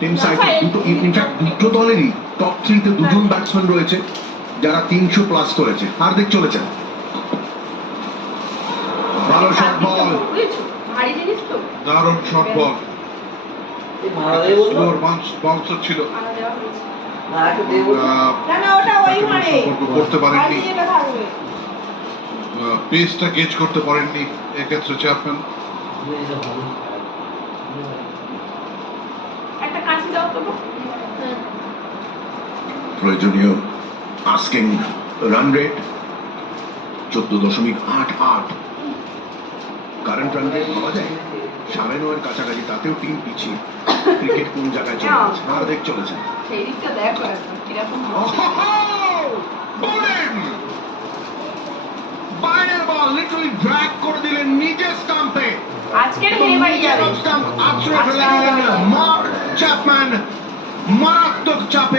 Team side দুটো, in fact দুটো দলেরই টপ 3 তে দুজন ব্যাটসম্যান রয়েছে যারা 300 প্লাস করেছে। হার্দিক চলেছেন, ভালো শট বল, ভারী জিনিস তো, দারুণ শট বল, স্লোর বাউন্সার ছিল, করতে পারেননি, পেসটা গেজ করতে পারেননি এক্ষেত্রে চ্যাপম্যান। একটা কাঁচি দাও তো। প্রয়োজনীয় asking run rate 14.88, current run rate পাওয়া যায় 9.5 কাছাকাছি, তাতেও টিম পিছিয়ে। ক্রিকেট কোন জায়গায় চলে গেছে, হার্দিক চলেছেন, সেই দিকটা দেখো কিরকম বাইরের বল লিটারালি ড্র্যাগ করে দিলেন নিজের স্টাম্পে, আজকের মেয়ে বাড়ি যাবে। স্টাম্প আছড়ে ফেলে দিলেন মার্ক চ্যাপম্যান, মারাত্মক চাপে